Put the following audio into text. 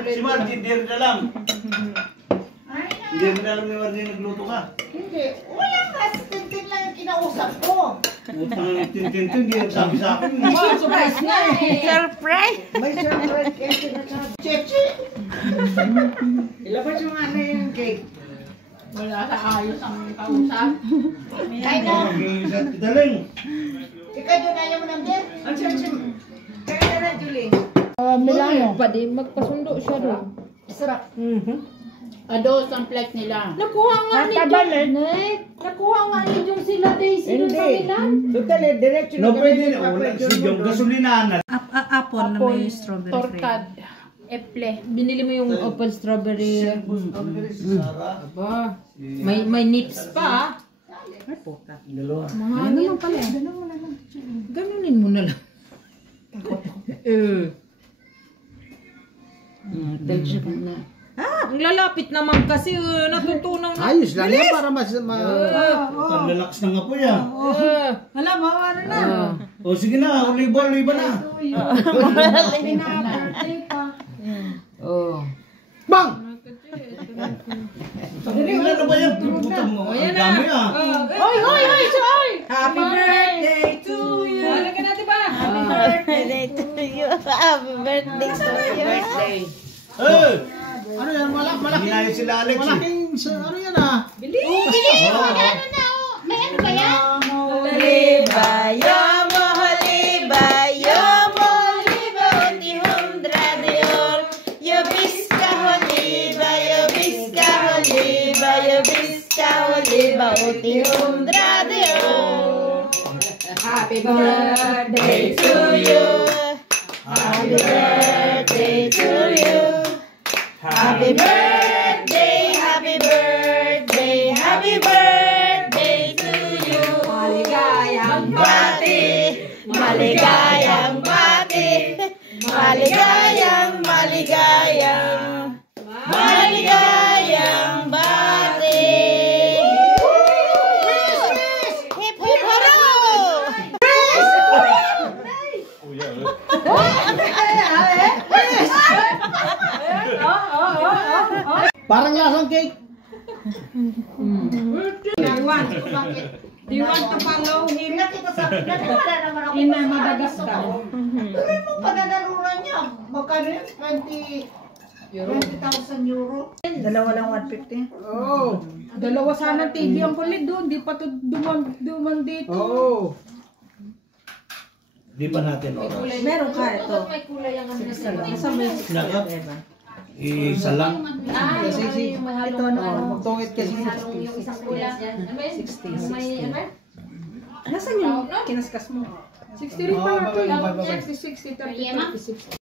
Si Margie, hindi rin alam. Hindi rin alam ni Margie nagluto ka. Hindi. Walang kasi tintin lang yung kinausap ko. Utang ng tintin, hindi rin sabi sa akin. Surprise na eh. Surprise! May surprise cake na sa Cheche. Ilabas yung ano yung cake. Wala ka ayos ang kausap. Kaya na. Daling. Ikaw doon ayaw mo ng beer? Ang Cheche. Kaya na na, Julie. Milano. Pa din, magpasundo siya doon. Sarap. Ados ang plate nila. Nakuha nga ni Jong. Nakuha nga ni Jong sila Daisy doon sa Milan. Totally, diretso No, pwede na. Wala si Jong gasolinahan. Apple na may strawberry Tortad. flavor. Eple. Binili mo yung apple strawberry. Aba. May nips pa. Ay, puta. Dalawa. Ano naman pala. Ganunin mo na lang. Texture na. Ang lalapit naman kasi natutunaw na. Ayos lang yan para mas... Panlalakas na nga po yan. Hala, mawala na. O sige na, oliba na. Oh. Bang! Ilan na ba yan? Pupunta mo. Ang dami ah. Hoy, soy! Happy birthday to you. Ano ka natin ba? Happy birthday to you. Happy birthday to you. Eh! Ano yan? Malaking... Hinayos sila Alex eh. Malaking... Ano yan ah? Halibaya mo, haliba, uti hundra de or. Yo bisca, haliba, uti hundra de or. Happy birthday To you. Happy birthday to you. Happy birthday, happy birthday, happy birthday to you. Maligayang Bati, maligayang bati, maligayang bati. Hip hip Parang lasang cake. Do you want to follow him? Pinakita sa akin, wala naman ako. In Madagascar. Pero nung pananarunan niya, magkano yun? 20,000 euro. Dalawa lang 150. Oh. Dalawa sana TV ang kulit doon. Di pa to duman dito. Oh. Di ba natin oras? Meron ka ito. May kulay ang ano Isa lang. Isa may Nakap? Isa lang. Kasi yung may ito halong ano. magtungit kasi. yung isang kulay. Ano ba yun? 60. Yung may ano? Nasaan yung kinaskas mo? 60 rin Oh, pala ito. babay. 60, 30, 36.